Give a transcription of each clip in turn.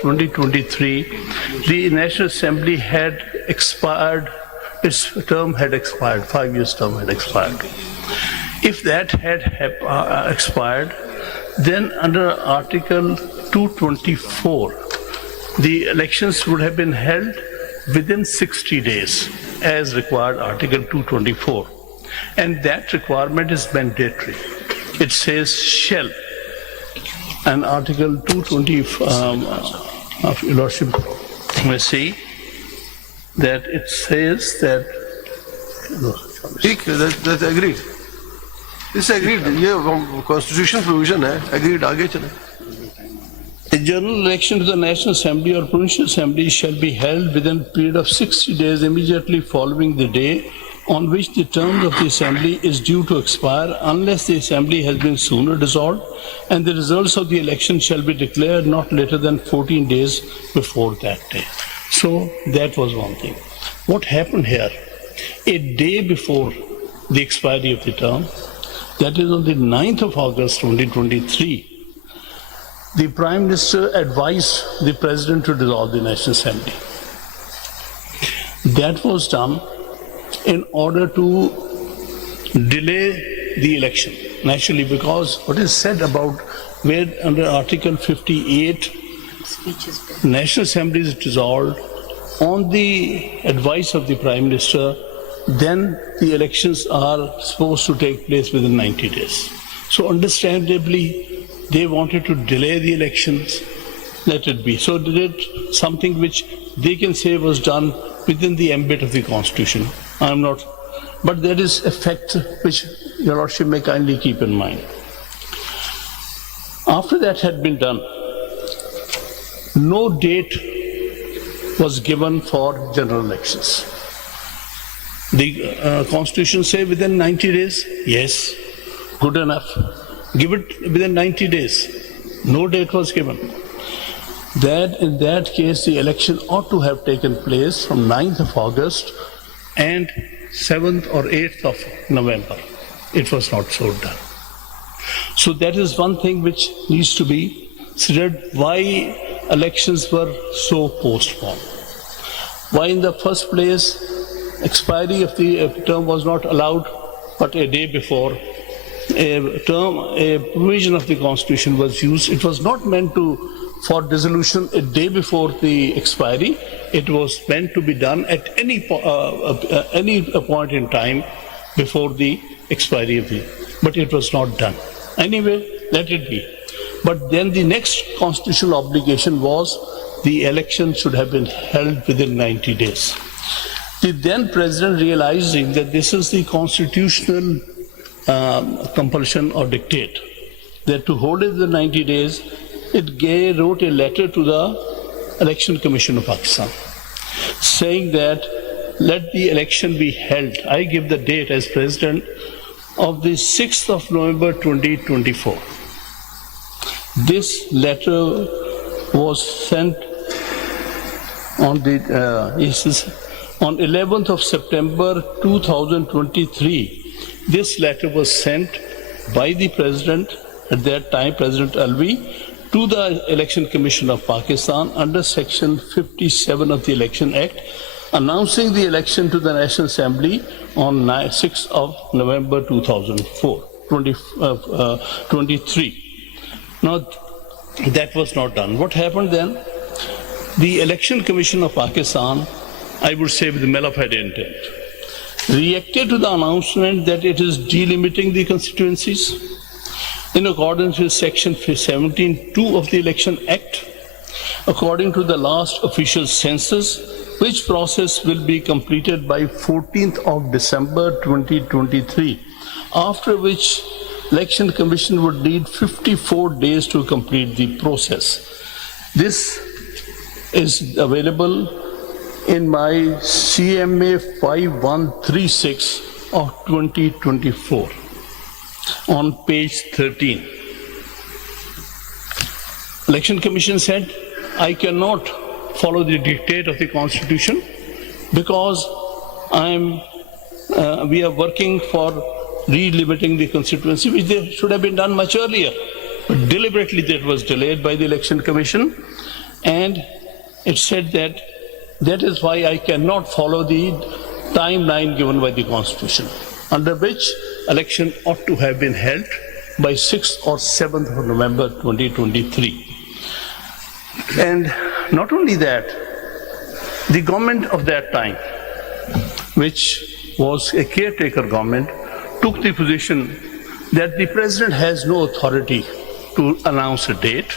2023, the National Assembly had expired, its term had expired, 5 years term had expired. If that had expired, then under Article 224, the elections would have been held within 60 days, as required Article 224. And that requirement is mandatory. It says shall. And Article 220 of Your Lordship may see that it says that. That's agreed. This is agreed. Yeah, constitution provision hai. Agreed. Aage chale. The general election to the National Assembly or Provincial Assembly shall be held within a period of 60 days immediately following the day on which the term of the Assembly is due to expire, unless the Assembly has been sooner dissolved, and the results of the election shall be declared not later than 14 days before that day. So that was one thing. What happened here? A day before the expiry of the term, that is on the 9th of August 2023, the Prime Minister advised the President to dissolve the National Assembly. That was done in order to delay the election, naturally, because what is said about where under Article 58, National Assembly is dissolved on the advice of the Prime Minister, then the elections are supposed to take place within 90 days. So understandably, they wanted to delay the elections, let it be. So they did something which they can say was done within the ambit of the Constitution. I'm not, but there is a fact which Your Lordship may kindly keep in mind. After that had been done, no date was given for general elections. The Constitution say within 90 days, yes, good enough. Give it within 90 days. No date was given. That in that case, the election ought to have taken place from 9th of August and 7th or 8th of November. It was not so done. So that is one thing which needs to be considered, why elections were so postponed. Why in the first place, expiry of the term was not allowed, but a day before. A provision of the Constitution was used. It was not meant for dissolution a day before the expiry. It was meant to be done at any point in time before the expiry of the. But it was not done. Anyway, let it be. But then the next constitutional obligation was the election should have been held within 90 days. The then President, realizing that this is the constitutional compulsion or dictate, that to hold it within 90 days, it wrote a letter to the Election Commission of Pakistan, saying that let the election be held. I give the date as President of the 6th of November 2024. This letter was sent on the on 11th of September 2023. This letter was sent by the President, at that time President Alvi, to the Election Commission of Pakistan under Section 57 of the Election Act, announcing the election to the National Assembly on 6th of November 2023. Now, that was not done. What happened then? The Election Commission of Pakistan, I would say with malignant intent, reacted to the announcement that it is delimiting the constituencies in accordance with Section 17(2) of the Election Act, according to the last official census, which process will be completed by 14th of December 2023, after which Election Commission would need 54 days to complete the process. This is available in my CMA 5136 of 2024 on page 13. Election Commission said, I cannot follow the dictate of the Constitution because we are working for relimiting the constituency, which they should have been done much earlier. But deliberately that was delayed by the Election Commission. and it said that that is why I cannot follow the timeline given by the Constitution, under which election ought to have been held by 6th or 7th of November 2023. And not only that, the government of that time, which was a caretaker government, took the position that the president has no authority to announce a date.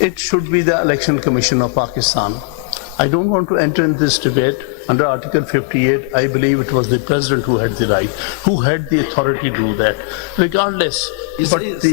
It should be the Election Commission of Pakistan. I don't want to enter in this debate. Under Article 58, I believe it was the president who had the right, who had the authority to do that. Regardless, but the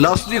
Lastly,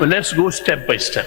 Let's go step by step.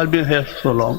I've been here so long.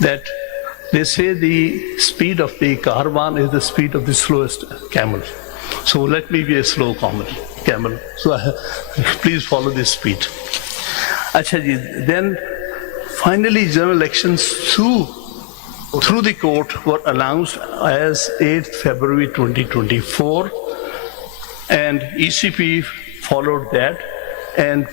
that they say the speed of the caravan is the speed of the slowest camel. So let me be a slow camel. So please follow this speed. Acha ji, then finally general elections through the court were announced as 8th February 2024, and ECP followed that, and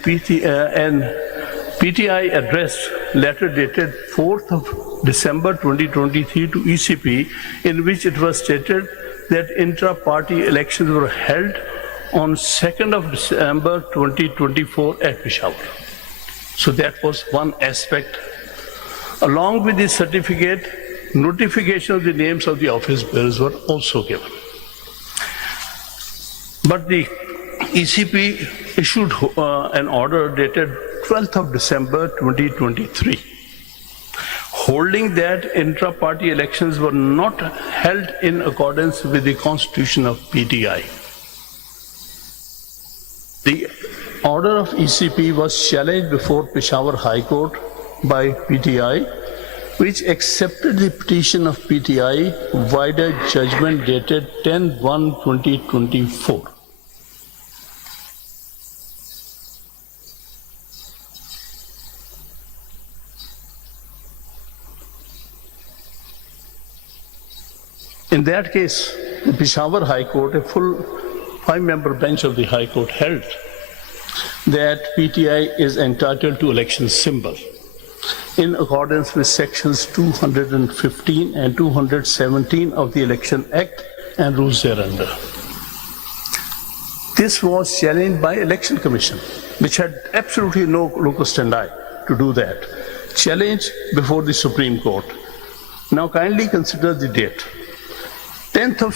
PTI addressed letter dated 4th of December 2023 to ECP, in which it was stated that intra-party elections were held on 2nd of December 2024 at Peshawar. So that was one aspect. Along with the certificate, notification of the names of the office bearers were also given. But the ECP issued an order dated 12th of December 2023, holding that intra-party elections were not held in accordance with the constitution of PTI. The order of ECP was challenged before Peshawar High Court by PTI, which accepted the petition of PTI via judgment dated 10/1/2024. In that case, the Peshawar High Court, a full 5-member bench of the High Court, held that PTI is entitled to election symbol in accordance with sections 215 and 217 of the Election Act and rules thereunder. This was challenged by Election Commission, which had absolutely no locus standi to do that. Challenged before the Supreme Court. Now kindly consider the date. 10th of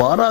12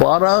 12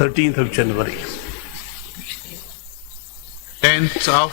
13th of January. 10th of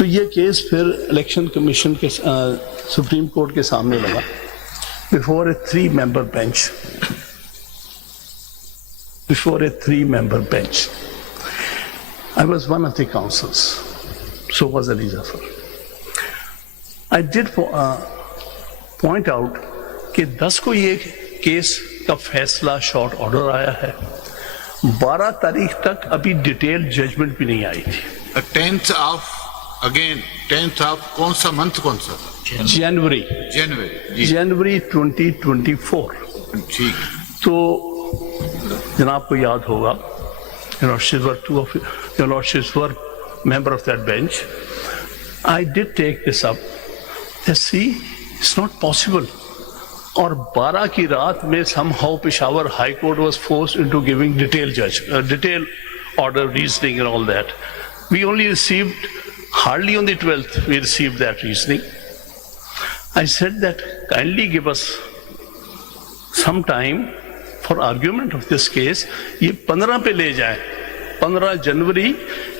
تو یہ case پھر election commission کے supreme court کے سامنے لگا before a 3-member bench. Before a 3-member bench. I was one of the counsels. So was Ali Zafar. I did point out کہ 10 کو یہ کیس کا فیصلہ شارٹ آرڈر آیا ہے. 12 تاریخ تک ابھی ڈیٹیل ججمنٹ بھی نہیں آئی تھی. 10th of کون سا منتھ کون سا؟ جنوری 2024. ٹھیک. تو جناب کو یاد ہوگا, two of your lordships were member of that bench. I did take this up. See, it's not possible. اور 12 کی رات میں somehow Peshawar High Court was forced into giving detail order, reasoning and all that. We only received, hardly on the 12th, we received that reasoning. I said that kindly give us some time for argument of this case. یہ 15 پہ لے جائیں. 15 جنوری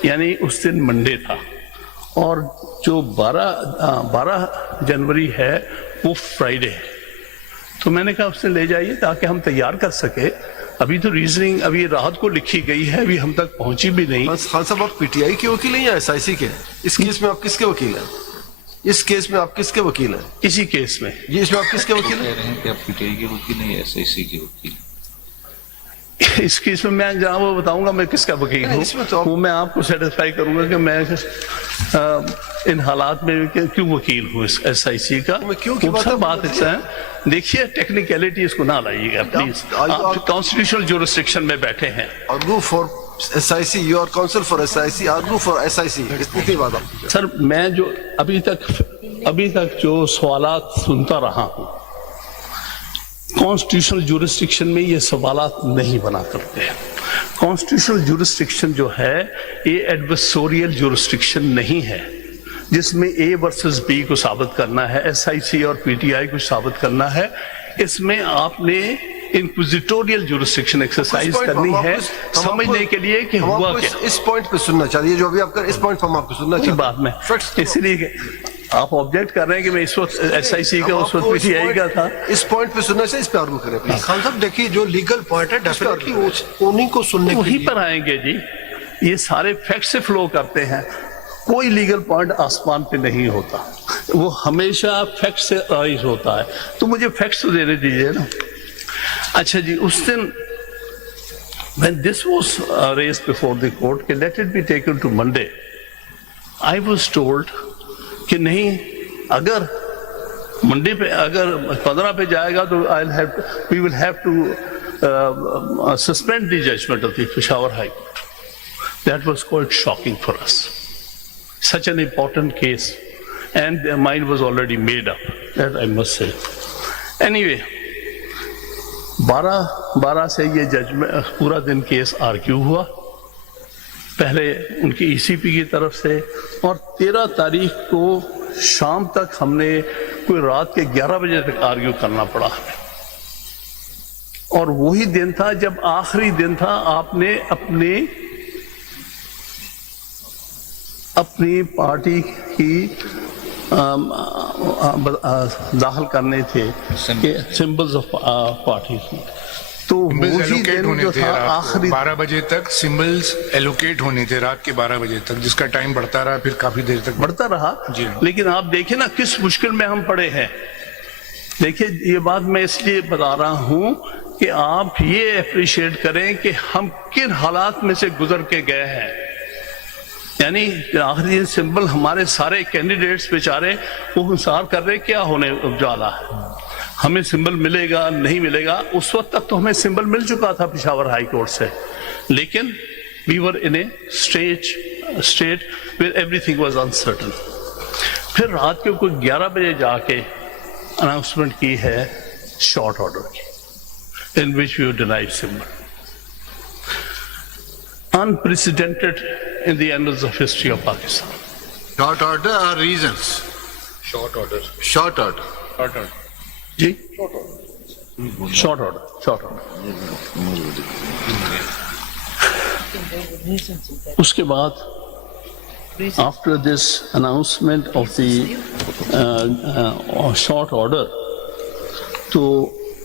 یعنی اس دن Monday تھا, اور جو 12 جنوری ہے وہ فرائیڈے ہے. تو میں نے کہا اس سے لے جائیے تاکہ ہم تیار کر سکے. ابھی تو ریزننگ ابھی رات کو لکھی گئی ہے, ابھی ہم تک پہنچی بھی نہیں. خان صاحب, آپ پی ٹی آئی کے وکیل ہیں یا ایس آئی سی کے؟ اس کیس میں آپ کس کے وکیل ہیں؟ اس کیس میں آپ کس کے وکیل ہیں؟ اسی کیس میں. جی, اس میں آپ کس کے وکیل ہیں؟ کہہ رہے ہیں کہ آپ پی ٹی آئی کے وکیل نہیں, ایس آئی سی کے وکیل. اس کیس میں میں جہاں وہ بتاؤں گا میں کس کا وکیل ہوں, وہ میں آپ کو سیٹسفائی کروں گا کہ میں ان حالات میں کیوں وکیل ہوں ایس آئی سی کا. وہ سب بات ایسا ہے. دیکھیے ٹیکنیکلٹی اس کو نہ لائیے گا پلیز. آپ کانسٹیٹیوشنل جورسڈکشن میں بیٹھے ہیں. Argue for SIC, you are counsel for SIC, argue for SIC. اتنی بات آپ. سر میں جو ابھی تک جو سوالات سنتا رہا ہوں, کانسٹیٹیوشنل جورسڈکشن میں یہ سوالات نہیں بنا کرتے ہیں. کانسٹیٹیوشنل جورسڈکشن جو ہے یہ ایڈورسوریل جورسڈکشن نہیں ہے جس میں اے ورسز بی کو ثابت کرنا ہے, ایس آئی سی اور پی ٹی آئی کو ثابت کرنا ہے. اس میں آپ نے انکوزیٹوریل جورسڈکشن ایکسرسائز کرنی ہے سمجھنے کے لیے کہ ہوا کیا. اس پوائنٹ پہ سننا چاہیے جو ابھی آپ کر, اس پوائنٹ پہ ہم آپ کو سننا چاہیے. بات میں اس لیے کہ آپ آبجیکٹ کر رہے ہیں کہ میں اس وقت ایس آئی سی کا اس وقت پی ٹی آئی کا تھا. اس پوائنٹ پہ سننا چاہیے, اس پہ آرگو کریں پلیز. خان صاحب دیکھیے جو لیگل پوائنٹ ہے ڈیفینیٹلی انہیں کو سننے کے وہیں لیے پر آئیں گے جی. یہ سارے فیکٹ سے فلو کرتے ہیں. کوئی لیگل پوائنٹ آسمان پہ نہیں ہوتا, وہ ہمیشہ فیکٹ سے رائز ہوتا ہے. تو مجھے فیکٹس تو دینے دیجیے نا. اچھا جی, اس دن when this was raised before the court کہ let it be taken to Monday, I was told کہ نہیں, اگر منڈے پہ اگر 15 پہ جائے گا تو we will have to suspend the judgment of the Peshawar High Court. That was quite shocking for us. Such an important case, and their mind was already made up, that I must say. Anyway, 12 سے یہ judgment پورا دن case argue ہوا, پہلے ان کی ای سی پی کی طرف سے, اور 13 تاریخ کو شام تک ہم نے کوئی رات کے 11 بجے تک آرگیو کرنا پڑا ہمیں. اور وہی دن تھا جب آخری دن تھا آپ نے اپنی پارٹی کی داخل کرنے تھے کہ سمبلز آف پارٹی. تو وہی دن جو تھا آخری 12 بجے تک سمبلز ایلوکیٹ ہونے تھے, رات کے 12 بجے تک, جس کا ٹائم بڑھتا رہا, پھر کافی دیر تک بڑھتا رہا. جی. لیکن آپ دیکھیں نا کس مشکل میں ہم پڑے ہیں. دیکھیں یہ بات میں اس لیے بتا رہا ہوں کہ آپ یہ اپریشیٹ کریں کہ ہم کن حالات میں سے گزر کے گئے ہیں. یعنی آخری دن سمبل ہمارے سارے کینڈیڈیٹس بیچارے وہ انتظار کر رہے کیا ہونے والا ہے, ہمیں سمبل ملے گا نہیں ملے گا. اس وقت تک تو ہمیں سمبل مل چکا تھا پشاور ہائی کورٹ سے, لیکن we were in a state where everything was uncertain. پھر رات کے کوئی 11 بجے جا کے اناؤنسمنٹ کی ہے شارٹ آرڈر کی, in which we were denied symbol. Unprecedented in the annals of history of Pakistan. Short order or reasons? Short order. Short order. جی شارٹ آرڈر. اس کے بعد after this announcement of the short order, so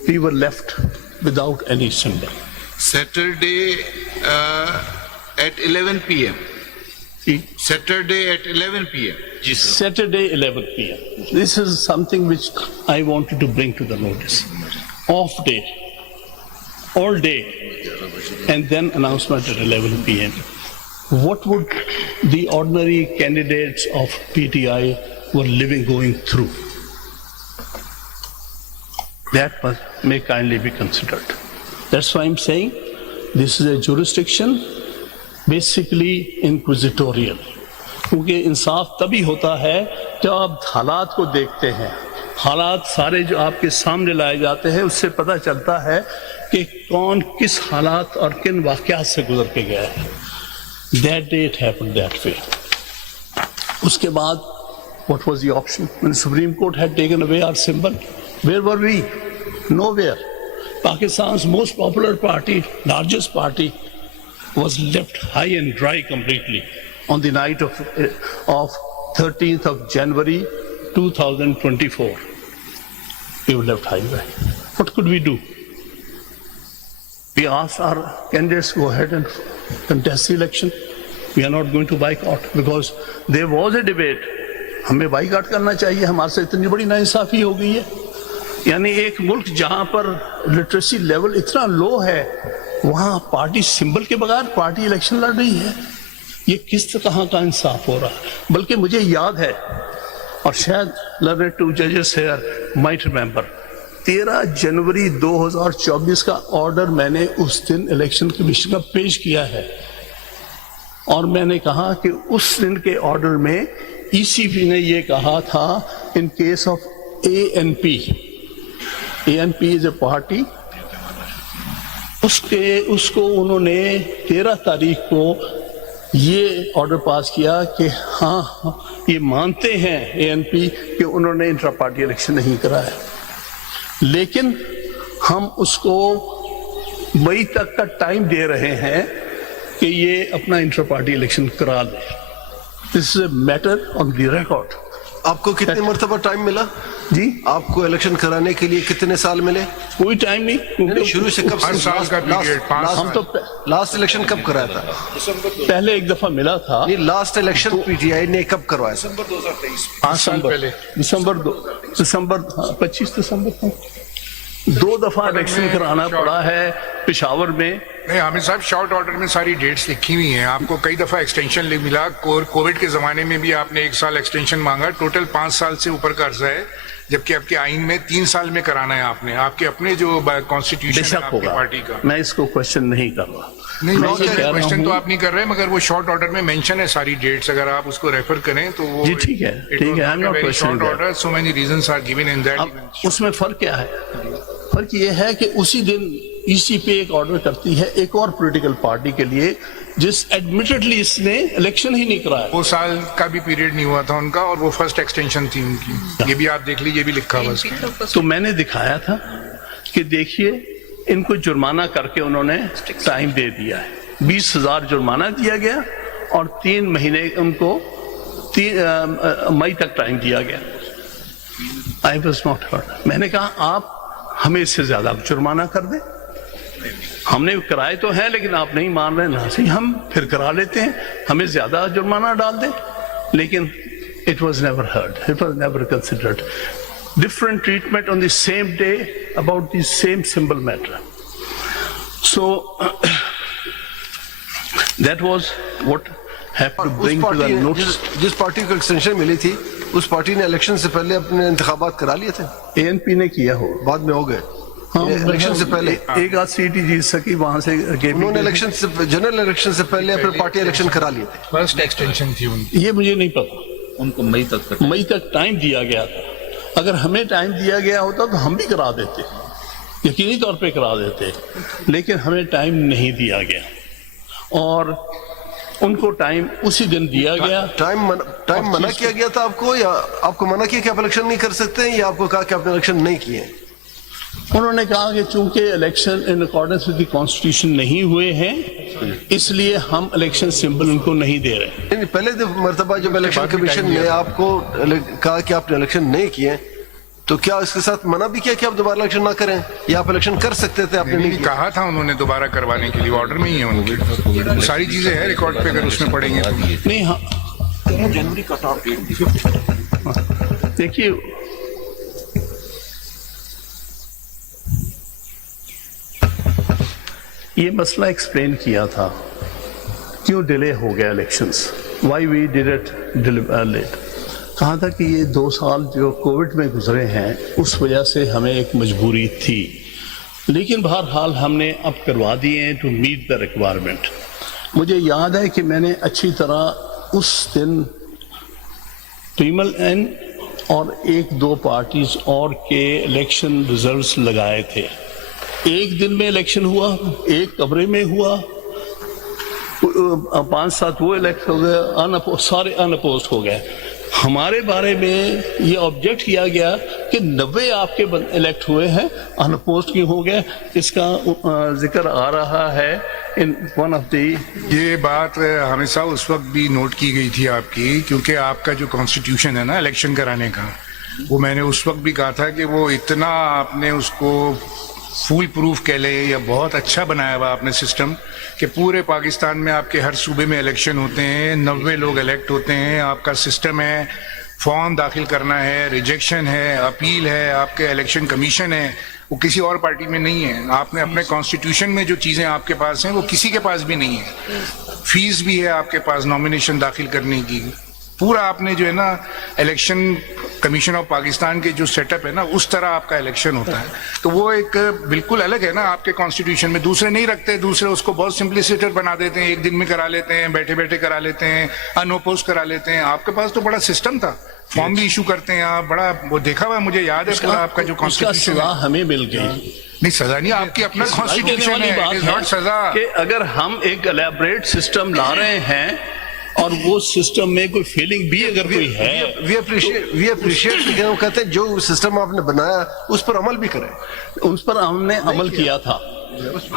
we were left without any symbol. Saturday at 11 p.m. See? Saturday at 11 p.m. Saturday 11 p.m. This is something which I wanted to bring to the notice. Off day, all day, and then announcement at 11 p.m. What would the ordinary candidates of PTI were going through? That may kindly be considered. That's why I'm saying this is a jurisdiction basically inquisitorial. کیونکہ انصاف تبھی ہوتا ہے جب آپ حالات کو دیکھتے ہیں. حالات سارے جو آپ کے سامنے لائے جاتے ہیں اس سے پتہ چلتا ہے کہ کون کس حالات اور کن واقعات سے گزر کے گیا ہے. That day it happened that way. اس کے بعد what was the option? When the Supreme Court had taken away our symbol, where were we? Nowhere. Pakistan's most popular party, largest party, was left high and dry completely on the night of 13th of January 2024. We were left high and dry. What could we do? We asked our candidates to go ahead and contest the election. We are not going to boycott because there was a debate. ہمیں boycott کرنا چاہیے, ہمارے سے اتنی بڑی ناانصافی ہو گئی ہے. یعنی ایک ملک جہاں پر لٹریسی لیول اتنا لو ہے وہاں پارٹی سمبل کے بغیر پارٹی الیکشن لڑ رہی ہے. یہ کس طرح کا انصاف ہو رہا ہے؟ بلکہ مجھے یاد ہے, اور شاید learned two judges here might remember, 13 جنوری 2024 کا آرڈر میں نے اس دن الیکشن کمیشن کا پیش کیا ہے, اور میں نے کہا کہ اس دن کے آرڈر میں ای سی پی نے یہ کہا تھا in case of ANP, ANP is a party, اس کو انہوں نے 13 تاریخ کو یہ آرڈر پاس کیا کہ ہاں یہ مانتے ہیں ANP کہ انہوں نے انٹرا پارٹی الیکشن نہیں کرایا, لیکن ہم اس کو مئی تک کا ٹائم دے رہے ہیں کہ یہ اپنا انٹرا پارٹی الیکشن کرا لے. This is a matter on the record. آپ کو کتنے مرتبہ ٹائم ملا؟ جی آپ کو الیکشن کرانے کے لیے کتنے سال ملے؟ کوئی ٹائم نہیں, کیونکہ شروع سے کب ہر سال کا پیریڈ 5 ہم تو لاسٹ الیکشن کب کرایا تھا؟ پہلے ایک دفعہ ملا تھا. لاسٹ الیکشن پی ٹی آئی نے کب کروایا تھا؟ 5 سال پہلے. دسمبر 25 دسمبر کو 2 دفعہ الیکشن کرانا پڑا ہے پشاور میں. نہیں حامد صاحب, شارٹ آرڈر میں ساری ڈیٹس لکھی ہوئی ہیں. آپ کو کئی دفعہ ایکسٹینشن ملا. کووڈ کے زمانے میں بھی آپ نے 1 سال ایکسٹینشن مانگا. ٹوٹل 5 سال سے اوپر کا عرصہ ہے, جبکہ آپ کے آئین میں 3 سال میں کرانا ہے. آپ نے آپ کے اپنے جو کانسٹیٹیوشن ہے آپ کی پارٹی کا. میں اس کو کوشچن نہیں کر رہا. نہیں, کوشچن تو آپ نہیں کر رہے, مگر وہ شارٹ آرڈر میں مینشن ہے ساری ڈیٹس. اگر آپ اس کو ریفر کریں تو وہ جی ٹھیک ہے, ٹھیک ہے. Short order, so many reasons are given in that. اس میں فرق کیا ہے؟ فرق یہ ہے کہ اسی دن ای سی پی ایک آرڈر کرتی ہے ایک اور پولیٹیکل پارٹی کے لیے جس ایڈمیٹڈلی اس نے الیکشن ہی نہیں کرایا. وہ سال کا بھی پیریڈ نہیں ہوا تھا ان کا, اور وہ فرسٹ ایکسٹینشن تھی ان کی. یہ بھی آپ دیکھ لیجیے, یہ بھی لکھا ہوا ہے. تو میں نے دکھایا تھا کہ دیکھیے ان کو جرمانہ کر کے انہوں نے ٹائم دے دیا ہے. 20,000 جرمانہ دیا گیا اور 3 مہینے ان کو مئی تک ٹائم دیا گیا. I was not heard. میں نے کہا آپ ہمیں اس سے زیادہ جرمانہ کر دیں. ہم نے کرائے تو ہیں لیکن آپ نہیں مان رہے نا, صحیح ہم پھر کرا لیتے ہیں, ہمیں زیادہ جرمانہ ڈال دیں. لیکن it was never heard, it was never considered. Different treatment on the same day about the same symbol matter. So that was what have to bring to the notice. جس پارٹی کو ایکسٹینشن ملی تھی اس party نے election سے پہلے اپنے انتخابات کرا لیے تھے. ANP نے کیا ہو, بعد میں ہو گئے. الیکشن سے پہلے ایک آدھ سیٹ ہی جیت سکی وہاں سے. انہوں نے الیکشن سے جنرل الیکشن سے پہلے اپنے پارٹی الیکشن کرا لیے تھے. فرسٹ ایکسٹینشن تھی ان کی. یہ مجھے نہیں پتا, ان کو مئی تک ٹائم دیا گیا تھا. اگر ہمیں ٹائم دیا گیا ہوتا تو ہم بھی کرا دیتے, یقینی طور پہ کرا دیتے, لیکن ہمیں ٹائم نہیں دیا گیا اور ان کو ٹائم اسی دن دیا گیا. ٹائم منع کیا گیا تھا آپ کو, یا آپ کو منع کیا کہ آپ الیکشن نہیں کر سکتے ہیں, یا آپ کو کہا کہ آپ نے الیکشن نہیں کیے؟ انہوں نے کہا کہ چونکہ election in accordance with the constitution نہیں ہوئے ہیں اس لیے ہم الیکشن سمبل ان کو نہیں دے رہے. پہلے مرتبہ جب الیکشن کمیشن نے آپ کو کہا کہ آپ نے الیکشن نہیں کیے تو کیا اس کے ساتھ منع بھی کیا کہ آپ دوبارہ الیکشن نہ کریں یا آپ الیکشن کر سکتے تھے؟ آپ نے نہیں کیا. کہا تھا انہوں نے دوبارہ کروانے کے لیے، آرڈر میں ہی ہے ان کے، ساری چیزیں ہیں ریکارڈ پہ، اگر اس میں پڑھیں گے تو. نہیں. ہاں جنوری کٹ آف ڈیٹ تھی. دیکھیے یہ مسئلہ ایکسپلین کیا تھا کیوں ڈیلے ہو گیا elections, why we did it late. کہا تھا کہ یہ 2 سال جو کووڈ میں گزرے ہیں اس وجہ سے ہمیں ایک مجبوری تھی، لیکن بہرحال ہم نے اب کروا دیے ہیں ٹو میٹ دا ریکوائرمنٹ. مجھے یاد ہے کہ میں نے اچھی طرح اس دن ٹیمل این اور 1-2 پارٹیز اور کے الیکشن ریزلٹس لگائے تھے. ایک دن میں الیکشن ہوا، ایک کمرے میں ہوا، 5-7 وہ الیکٹ ہو گئے، سارے ان اپوزڈ ہو گئے. ہمارے بارے میں یہ آبجیکٹ کیا گیا کہ 90 آپ کے الیکٹ ہوئے ہیں، ان اپوزڈ کیوں ہو گئے. اس کا ذکر آ رہا ہے ان ون آف دی. یہ بات ہمیشہ اس وقت بھی نوٹ کی گئی تھی آپ کی، کیونکہ آپ کا جو کانسٹیٹیوشن ہے نا الیکشن کرانے کا، وہ میں نے اس وقت بھی کہا تھا کہ وہ اتنا آپ نے اس کو فول پروف کہہ لیں یا بہت اچھا بنایا ہوا آپ نے سسٹم کہ پورے پاکستان میں آپ کے ہر صوبے میں الیکشن ہوتے ہیں، 90 لوگ الیکٹ ہوتے ہیں. آپ کا سسٹم ہے، فارم داخل کرنا ہے، ریجیکشن ہے، اپیل ہے، آپ کے الیکشن کمیشن ہے، وہ کسی اور پارٹی میں نہیں ہے. آپ نے اپنے کانسٹیٹیوشن میں جو چیزیں آپ کے پاس ہیں وہ کسی کے پاس بھی نہیں ہے. فیس بھی ہے آپ کے پاس نامینیشن داخل کرنے کی. پورا آپ نے جو ہے نا الیکشن کمیشن آف پاکستان کے جو سیٹ اپ ہے نا اس طرح آپ کا الیکشن ہوتا ہے. تو وہ ایک بالکل الگ ہے نا آپ کے کانسٹیٹیوشن میں. دوسرے نہیں رکھتے، دوسرے اس کو بہت سمپلیسیٹر بنا دیتے ہیں، 1 دن میں کرا لیتے ہیں، بیٹھے بیٹھے کرا لیتے ہیں، ان اوپوز کرا لیتے ہیں. آپ کے پاس تو بڑا سسٹم تھا، فارم بھی ایشو کرتے ہیں آپ، بڑا وہ دیکھا ہوا مجھے یاد ہے پورا آپ کا جو کانسٹیٹیوشن ہے. سزا ہمیں مل گئی. نہیں سزا نہیں، آپ کی اپنا کانسٹیٹیوشن ہے، اٹ از ناٹ سزا. کہ اگر ہم ایک الیبریٹ سسٹم لا رہے ہیں اور وہ سسٹم میں کوئی فیلنگ بھی اگر کوئی ہے، وی اپریشیٹ لیکن ہم کہتے ہیں جو سسٹم آپ نے بنایا اس پر عمل بھی کریں. اس پر ہم نے عمل کیا تھا.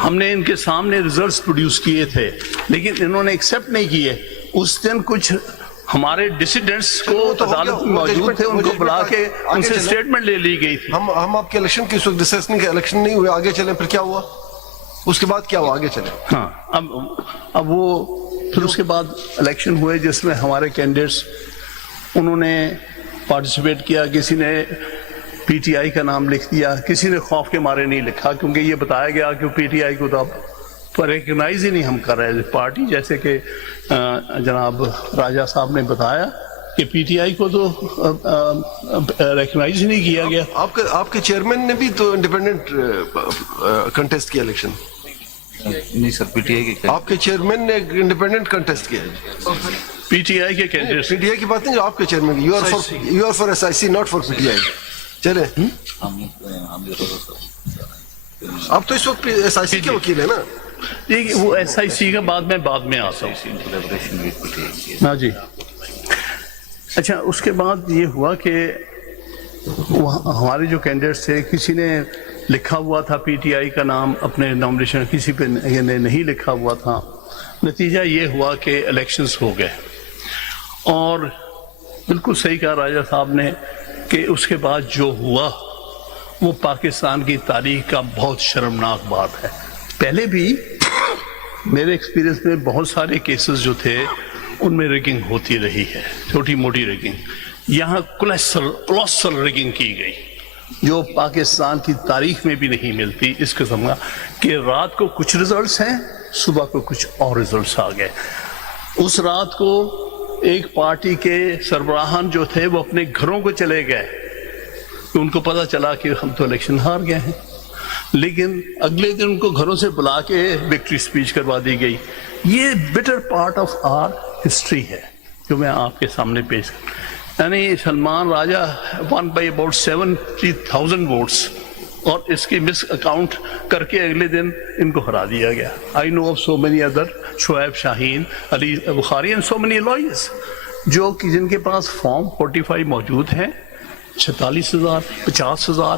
ہم نے ان کے سامنے ریزلٹس پروڈیوس کیے تھے لیکن انہوں نے ایکسیپٹ نہیں کیے. اس دن کچھ ہمارے ڈسیڈنٹس کو عدالت میں موجود تھے، ان کو بلا کے ان سے اسٹیٹمنٹ لے لی گئی تھی. ہم آپ کے الیکشن کی اس وقت ڈسکس نہیں کہ الیکشن نہیں ہوئے، آگے چلیں. پھر کیا ہوا اس کے بعد؟ کیا ہوا آگے چلیں؟ ہاں اب وہ پھر اس کے بعد الیکشن ہوئے جس میں ہمارے کینڈیڈیٹس انہوں نے پارٹیسپیٹ کیا. کسی نے پی ٹی آئی کا نام لکھ دیا، کسی نے خوف کے مارے نہیں لکھا کیونکہ یہ بتایا گیا کہ پی ٹی آئی کو تو اب ریکگنائز ہی نہیں ہم کر رہے پارٹی. جیسے کہ جناب راجہ صاحب نے بتایا کہ پی ٹی آئی کو تو ریکگنائز ہی نہیں کیا گیا. آپ کے چیئرمین نے بھی تو انڈیپینڈنٹ کنٹیسٹ کیا الیکشن. نہیں سر، پی ٹی آئی کے آپ کے چیئرمین نے انڈیپینڈنٹ کنٹیسٹ کیا. پی ٹی آئی کے کینڈیڈیٹ، پی ٹی آئی کی بات نہیں جو آپ کے چیئرمین کی. You are for S I C, not for P T I. چلے آپ تو اس وقت ایس آئی سی کے وکیل ہیں نا. وہ ایس آئی سی کا بعد میں آتا ہوں. ہاں جی. اچھا اس کے بعد یہ ہوا کہ ہمارے جو کینڈیڈیٹس تھے کسی نے لکھا ہوا تھا پی ٹی آئی کا نام اپنے نامنیشن، کسی پہ نہیں لکھا ہوا تھا. نتیجہ یہ ہوا کہ الیکشنز ہو گئے. اور بالکل صحیح کہا راجہ صاحب نے کہ اس کے بعد جو ہوا وہ پاکستان کی تاریخ کا بہت شرمناک بات ہے. پہلے بھی میرے ایکسپیرینس میں بہت سارے کیسز جو تھے ان میں ریگنگ ہوتی رہی ہے، چھوٹی موٹی ریگنگ. یہاں کولوسل ریگنگ کی گئی جو پاکستان کی تاریخ میں بھی نہیں ملتی اس قسم کا کہ رات کو کچھ ریزلٹس ہیں، صبح کو کچھ اور ریزلٹس آ گئے. اس رات کو ایک پارٹی کے سربراہان جو تھے وہ اپنے گھروں کو چلے گئے کہ ان کو پتہ چلا کہ ہم تو الیکشن ہار گئے ہیں، لیکن اگلے دن ان کو گھروں سے بلا کے وکٹری اسپیچ کروا دی گئی. یہ butter part of our history ہے جو میں آپ کے سامنے پیش کروں. یعنی سلمان راجہ ون بائی اباؤٹ 70,000 ووٹس اور اس کی مس اکاؤنٹ کر کے اگلے دن ان کو ہرا دیا گیا. I know of so many other, Shoaib Shaheen, Ali Bukhari and so many lawyers جو کہ جن کے پاس فارم 45 موجود ہیں، 46,000, 50,000,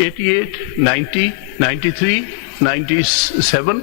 88, 90, 93, 97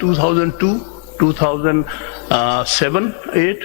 2002, 2007, 8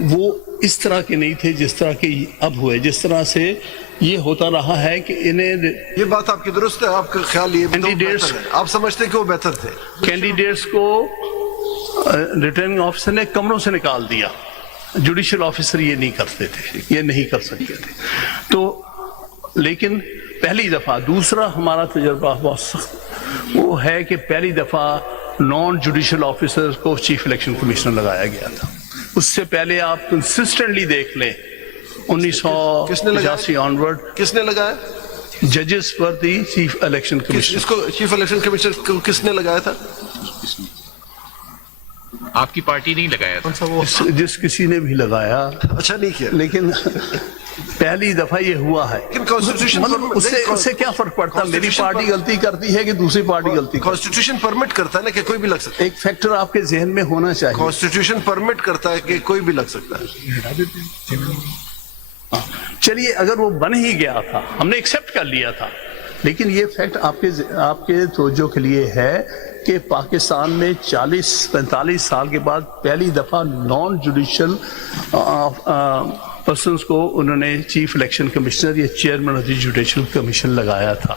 وہ اس طرح کے نہیں تھے جس طرح کے اب ہوئے. جس طرح سے یہ ہوتا رہا ہے کہ انہیں یہ بات آپ کی درست ہے. آپ کا خیال یہ Candidates- بہتر ہے. آپ سمجھتے ہیں کہ وہ بہتر تھے. کینڈیڈیٹس کو ریٹرننگ آفیسر نے کمروں سے نکال دیا. جوڈیشل آفیسر یہ نہیں کرتے تھے, یہ نہیں کر سکتے تھے. تو لیکن پہلی دفعہ, دوسرا ہمارا تجربہ بہت سخت وہ ہے کہ پہلی دفعہ نان جوڈیشل آفیسر کو چیف الیکشن کمشنر لگایا گیا تھا. اس سے پہلے آپ کنسسٹنٹلی دیکھ لیں 1985 آنورڈ کس نے لگایا؟ ججز پر دی چیف الیکشن اس کمشنر. کو چیف الیکشن کمشنر کو کس نے لگایا تھا؟ آپ کی پارٹی نہیں لگایا تھا. جس کسی نے بھی لگایا, اچھا نہیں کیا. لیکن پہلی دفعہ یہ ہوا ہے. لیکن کانسٹیٹیوشن مطلب اس سے کیا فرق پڑتا ہے میری پارٹی غلطی کرتی ہے کہ دوسری پارٹی غلطی کرتی کانسٹیٹیوشن پرمٹ کرتا ہے نا کہ کوئی بھی لگ سکتا ہے. ہے. ایک فیکٹر آپ کے ذہن میں ہونا چاہیے. کانسٹیٹیوشن پرمٹ کرتا ہے کہ کوئی بھی لگ سکتا ہے. چلیے اگر وہ بن ہی گیا تھا, ہم نے ایکسپٹ کر لیا تھا, لیکن یہ فیکٹ آپ کے توجہ کے لیے ہے کہ پاکستان میں 40-45 سال کے بعد پہلی دفعہ نان جوڈیشل پرسنس کو انہوں نے چیف الیکشن کمشنر یا chairman of the judicial commission لگایا تھا.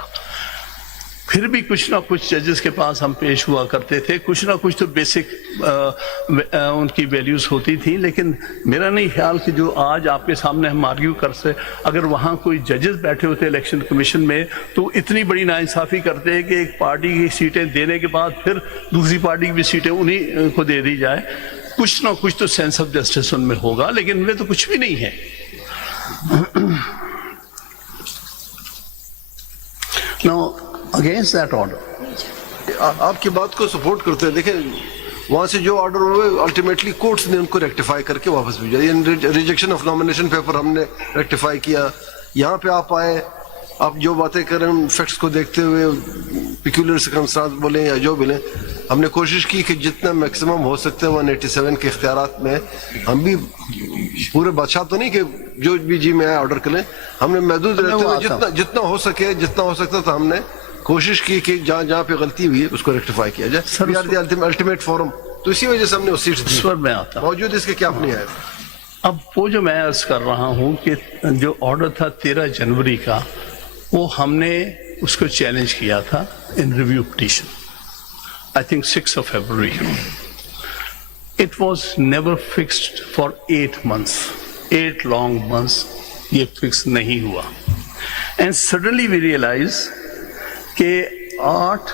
پھر بھی کچھ نہ کچھ ججز کے پاس ہم پیش ہوا کرتے تھے, کچھ نہ کچھ تو بیسک ان کی ویلیوز ہوتی تھیں. لیکن میرا نہیں خیال کہ جو آج آپ کے سامنے ہم آرگیو کر سے, اگر وہاں کوئی ججز بیٹھے ہوتے الیکشن کمیشن میں تو اتنی بڑی ناانصافی کرتے کہ ایک پارٹی کی سیٹیں دینے کے بعد پھر دوسری پارٹی کی بھی سیٹیں انہی کو دے دی جائے. کچھ نہ کچھ تو سینس آف جسٹس ان میں ہوگا, لیکن ان میں تو کچھ بھی نہیں ہے. Now, against that order, آپ کی بات کو سپورٹ کرتے ہیں. دیکھیں وہاں سے جو آرڈر ہوئے الٹیمیٹلی کورٹس نے ان کو ریکٹیفائی کر کے واپس بھیجا. ریجیکشن آف نامینیشن پیپر ہم نے ریکٹیفائی کیا. یہاں پہ آپ آئے, آپ جو باتیں کریں ان فیکٹس کو دیکھتے ہوئے پیکولر سرکمسٹانس بولیں یا جو بولیں, ہم نے کوشش کی کہ جتنا میکسیمم ہو سکتے ہیں 187 کے اختیارات میں. ہم بھی پورے بادشاہ تو نہیں کہ جو بھی جی میں آئے آرڈر کریں, ہم نے محدود رہتے ہوئے جتنا ہو سکتا تھا ہم نے کوشش کی کہ جہاں جہاں پہ غلطی ہوئی اس کو ریکٹیفائی کیا جائے. We are the ultimate forum. تو اسی وجہ سے ہم نے وہ سیٹس دی. اس پر میں آتا ہوں. موجود اس کے کیا نہیں آئے. اب وہ جو میں عرض کر رہا ہوں کہ جو آرڈر تھا 13 جنوری کا, وہ ہم نے اس کو چیلنج کیا تھا in review petition, I think 6 of February. It was never fixed for 8 months, 8 long months. یہ فکس نہیں ہوا. And suddenly we realize کہ 11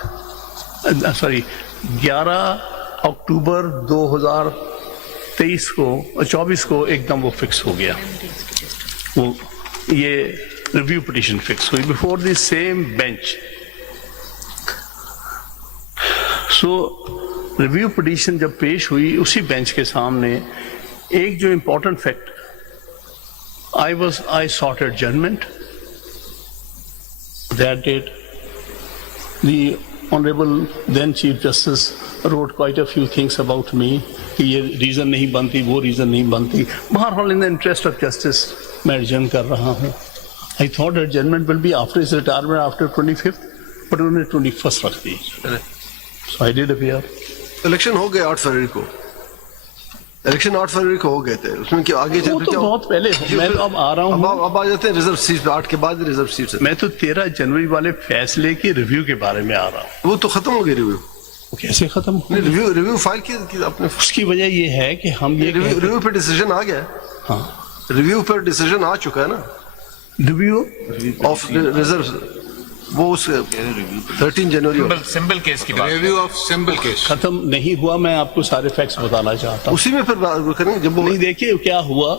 اکتوبر 2023 کو 24 کو ایک دم وہ فکس ہو گیا. وہ یہ ریویو پٹیشن فکس ہوئی before the same bench. So review petition جب پیش ہوئی اسی بینچ کے سامنے, ایک جو important fact, I sought adjournment. That date, the Honorable then Chief Justice wrote quite a few things about me کہ یہ ریزن نہیں بنتی, وہ ریزن نہیں بنتی. بہرحال in the interest of justice میں adjourn کر رہا ہوں. I thought adjournment will be after his retirement after 25th, but انہوں نے 21st رکھ دی. So I did appear. Election ہو گئے 8 فروری کو. الیکشن 8 فروری کو ہو گئے تھے. اس میں کیا آگے وہ تو بہت پہلے, میں تو اب آ رہا ہوں. اب آ جاتے ہیں ریزرو سیٹ پہ. 8 کے بعد ریزرو سیٹ. میں تو 13 جنوری والے فیصلے کے ریویو کے بارے میں آ رہا ہوں. وہ تو ختم ہو گئی ریویو. کیسے ختم ہو؟ ریویو فائل کی آپ نے. اس کی وجہ یہ ہے کہ ہم یہ ریویو پہ ڈیسیژن آ گیا. ہاں, ریویو پر ڈیسیژن آ چکا ہے نا. ریویو آف ریزرو وہ اس 13 جنوری سمبل کیس کی بات. ریویو آف سمبل کیس ختم نہیں ہوا. میں آپ کو سارے فیکٹس بتانا چاہتا ہوں. اسی میں پھر کریں گے. جب وہ نہیں, دیکھیے کیا ہوا,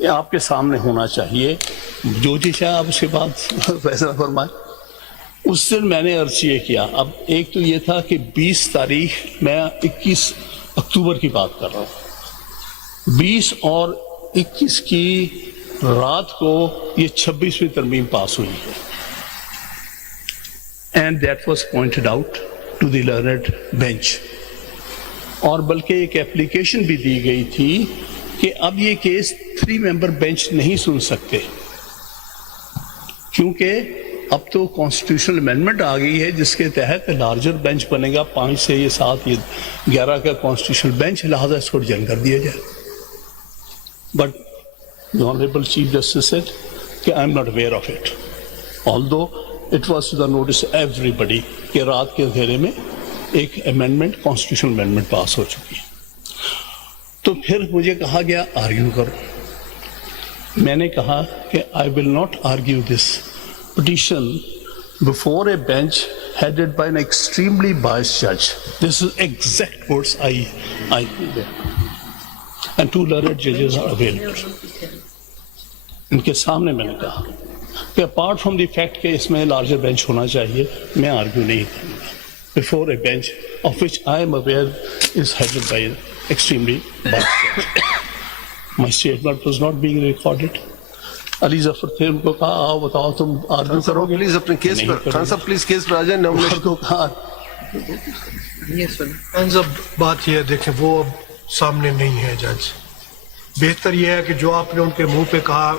یہ آپ کے سامنے ہونا چاہیے. جو جی چاہے آپ اس کے بعد فیصلہ فرمائیں. اس دن میں نے عرض یہ کیا. اب ایک تو یہ تھا کہ 20 تاریخ, میں 21 اکتوبر کی بات کر رہا ہوں, 20 اور 21 کی رات کو یہ 26ویں ترمیم پاس ہوئی ہے. And that was pointed out to the learned bench. اور بلکہ ایک اپلیکیشن بھی دی گئی تھی کہ اب یہ کیس 3 member بینچ نہیں سن سکتے, کیونکہ اب تو کانسٹیٹیوشنل امینڈمنٹ آ گئی ہے جس کے تحت لارجر بینچ بنے گا. 5 سے یہ 7 یہ 11 کا کانسٹیٹیوشنل بینچ, لہٰذا اس کو ڈیزائن کر دیا جائے. But the Honorable Chief Justice said, I am not aware of it. Although it was to the notice of everybody کہ رات کے اندھیرے میں ایک امینڈمنٹ کانسٹیٹیوشنل امینڈمنٹ پاس ہو چکی ہے. تو پھر مجھے کہا گیا آرگیو کرو. میں نے کہا کہ I will not argue this petition before a bench headed by an extremely biased judge. This is exact words I and two learned judges are available. ان کے سامنے میں نے کہا کہ اپارٹ فرام دی فیکٹ کہ اس میں لارجر بینچ ہونا چاہیے میں آرگیو نہیں کروں گا before a bench of which I am aware is headed by extremely biased جج. My statement was not being recorded. Ali Zafar تھے, ان کو کہا آؤ بتاؤ تم آرگیو کرو گے پلیز اپنے کیس پر. خان صاحب پلیز کیس پر آ جائیں. نومنیشن کو کہا بات یہ ہے دیکھیں وہ اب سامنے نہیں ہے جج. بہتر یہ ہے کہ جو آپ نے ان کے منہ پہ کہا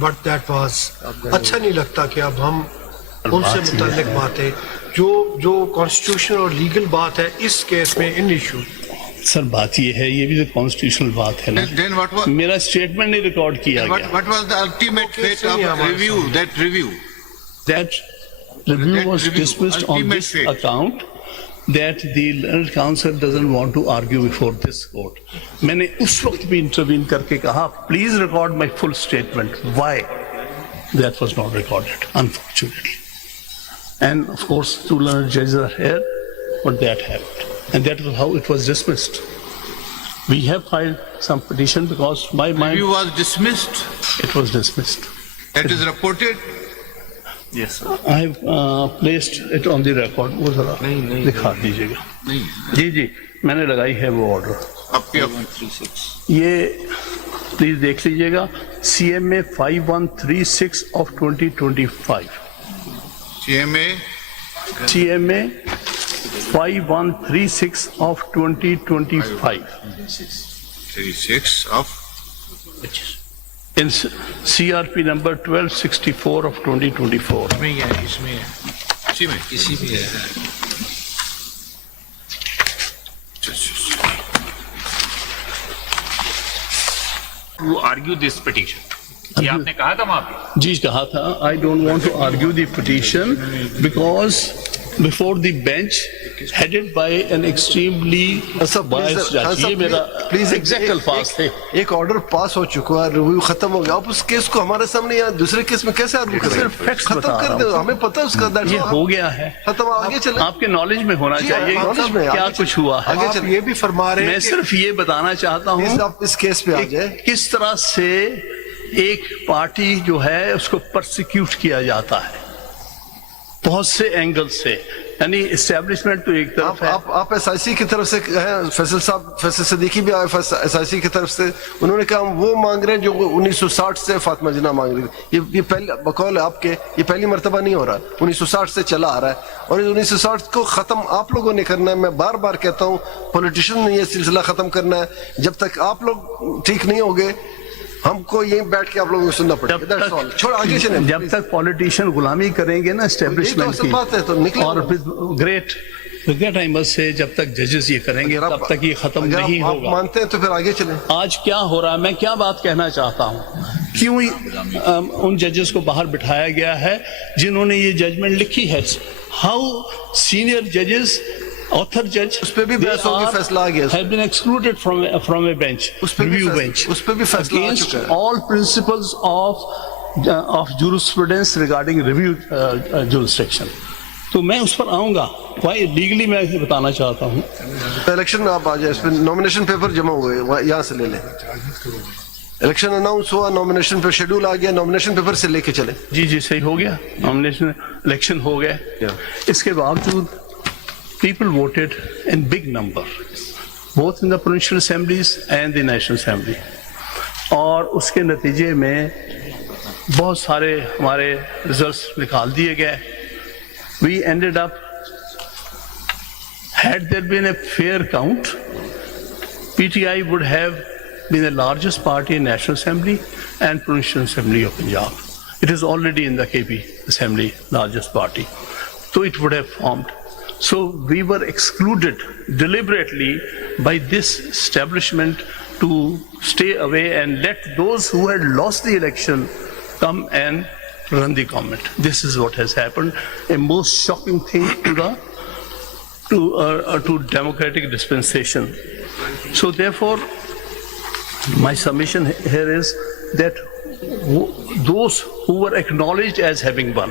بٹ دیٹ واز اچھا نہیں لگتا کہ اب ہم ان سے متعلق باتیں جو کانسٹیٹیوشنل اور لیگل بات ہے اس کیس میں ان ایشو. سر بات یہ ہے یہ بھی تو کانسٹیٹیوشنل بات ہے نا. Then what was میرا اسٹیٹمنٹ نہیں ریکارڈ کیا گیا. what was the ultimate fate of review? That review. That review was review, dismissed on ultimate this fate. account that the learned counsel doesn't want to argue before this court. میں نے اس وقت بھی intervene کر کے کہا please record my full statement. Why? That was not recorded, unfortunately. And of course, two learned judges are here, but that happened. And that was how it was dismissed. We have filed some petition because my mind... Review was dismissed. It was dismissed. That is reported. Yes, sir. I have placed it on the record. وہ ذرا دکھا دیجیے گا. جی جی میں نے لگائی ہے وہ order. یہ پلیز دیکھ لیجیے گا. CMA 5136 of 2025. CMA 5136 of 2025. 36 of In CRP number 1264 of 2024. اسی میں ہے. To argue this petition. یہ آپ نے کہا تھا وہاں پہ. جی کہا تھا. I don't want to argue the petition because before the bench headed by an extremely biased judge. یہ میرا ایگزیکٹ الفاظ تھے. ایک آرڈر پاس ہو چکا ہے, ریویو ختم ہو گیا, آپ اس کیس کو ہمارے سامنے یا دوسرے کیس میں کیسے آرگیو کریں؟ صرف فیکٹس ختم بتا کر رہا دیں. ہوں. ہمیں پتہ ہے اس کا یہ ہو گیا ہے ختم. آگے چلیں. آپ کے نالج میں ہونا چاہیے کیا کچھ ہوا ہے. آپ یہ بھی فرما رہے ہیں میں صرف یہ بتانا چاہتا ہوں آپ اس کیس پہ آ جائیں. کس طرح سے ایک پارٹی جو ہے اس کو پرسیکیوٹ کیا جاتا ہے بہت سے اینگل سے. یعنی اسٹیبلشمنٹ تو ایک طرف ہے. آپ ایس آئی سی کی طرف سے فیصل صاحب, فیصل صدیقی بھی آئے ایس آئی سی کی طرف سے, انہوں نے کہا ہم وہ مانگ رہے ہیں جو 1960 سے فاطمہ جناح مانگ رہی تھی. یہ پہلے بقول آپ کے یہ پہلی مرتبہ نہیں ہو رہا, 1960 سے چلا آ رہا ہے اور 1960 کو ختم آپ لوگوں نے کرنا ہے. میں بار بار کہتا ہوں پولیٹیشین نے یہ سلسلہ ختم کرنا ہے. جب تک آپ لوگ ٹھیک نہیں ہوگے ہم کو یہیں بیٹھ کے آپ لوگوں کو سننا پڑے گا. جب تک پولیٹیشین غلامی کریں گے نا اسٹیبلشمنٹ کی, اور گریٹ I must say جب تک ججز یہ کریں گے تب تک یہ ختم نہیں ہوگا. مانتے ہیں تو پھر آگے چلیں. آج کیا ہو رہا ہے, میں کیا بات کہنا چاہتا ہوں, کیوں ان ججز کو باہر بٹھایا گیا ہے جنہوں نے یہ ججمنٹ لکھی ہے. ہاؤ سینئر ججز author judge اس پہ بھی بحث ہوگی, فیصلہ آ گیا, have been excluded from a bench, review bench, اس پہ بھی فیصلہ آ against چکا ہے. all principles of jurisprudence regarding review jurisdiction. تو میں اس پر آؤں گا. وائی لیگلی میں بتانا چاہتا ہوں. الیکشن آپ آ جائیں, اس پہ نامینیشن پیپر جمع ہوئے یہاں سے لے لیں. الیکشن اناؤنس ہوا, نامینیشن پہ شیڈول آ گیا, نامینیشن پیپر سے لے کے چلیں. جی جی صحیح ہو گیا. نامینیشن الیکشن ہو گئے. اس کے باوجود people voted in big number, both in the provincial assemblies and the national assembly. اور اس کے نتیجے میں بہت سارے ہمارے ریزلٹس نکال دیے گئے. We ended up, had there been a fair count, PTI would have been the largest party in National Assembly and Provincial Assembly of Punjab. It is already in the KP Assembly, largest party. So it would have formed. So we were excluded deliberately by this establishment to stay away and let those who had lost the election come and run the government. This is what has happened. A most shocking thing to democratic dispensation. So therefore, my submission here is that those who were acknowledged as having won,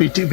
PTP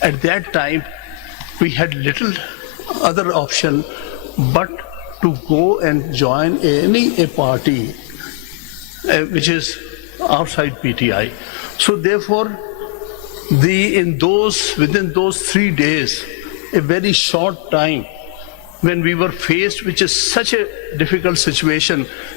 At that time we had little other option but to go and join a party which is outside PTI. So therefore within those 3 days, a very short time, when we were faced with such a difficult situation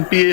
MPA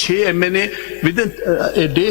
6 MNA within a day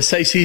SIC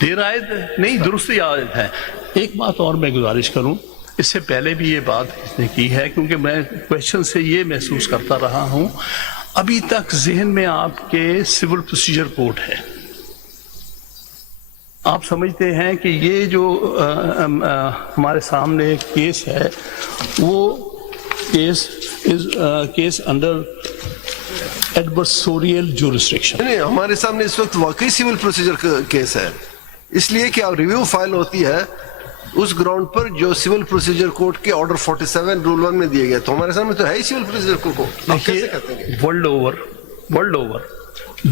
دیر آئے نہیں درستی آئے ہے. ایک بات اور میں گزارش کروں, اس سے پہلے بھی یہ بات اس نے کی ہے, کیونکہ میں کوشچن سے یہ محسوس کرتا رہا ہوں, ابھی تک ذہن میں آپ کے سول پروسیجر کوڈ ہے. آپ سمجھتے ہیں کہ یہ جو ہمارے سامنے کیس ہے وہ کیس انڈر ایڈورسوریل جورسڈکشن. نہیں, ہمارے سامنے اس وقت واقعی سول پروسیجر کیس ہے, اس لیے کہ اب ریویو فائل ہوتی ہے اس گراؤنڈ پر جو سول پروسیجر کوڈ کے آرڈر 47 رول 1 میں دیے گئے. تو ہمارے سامنے تو ہے ہی سول پروسیجر کوڈ. آپ کیسے کہتے ہیں ورلڈ اوور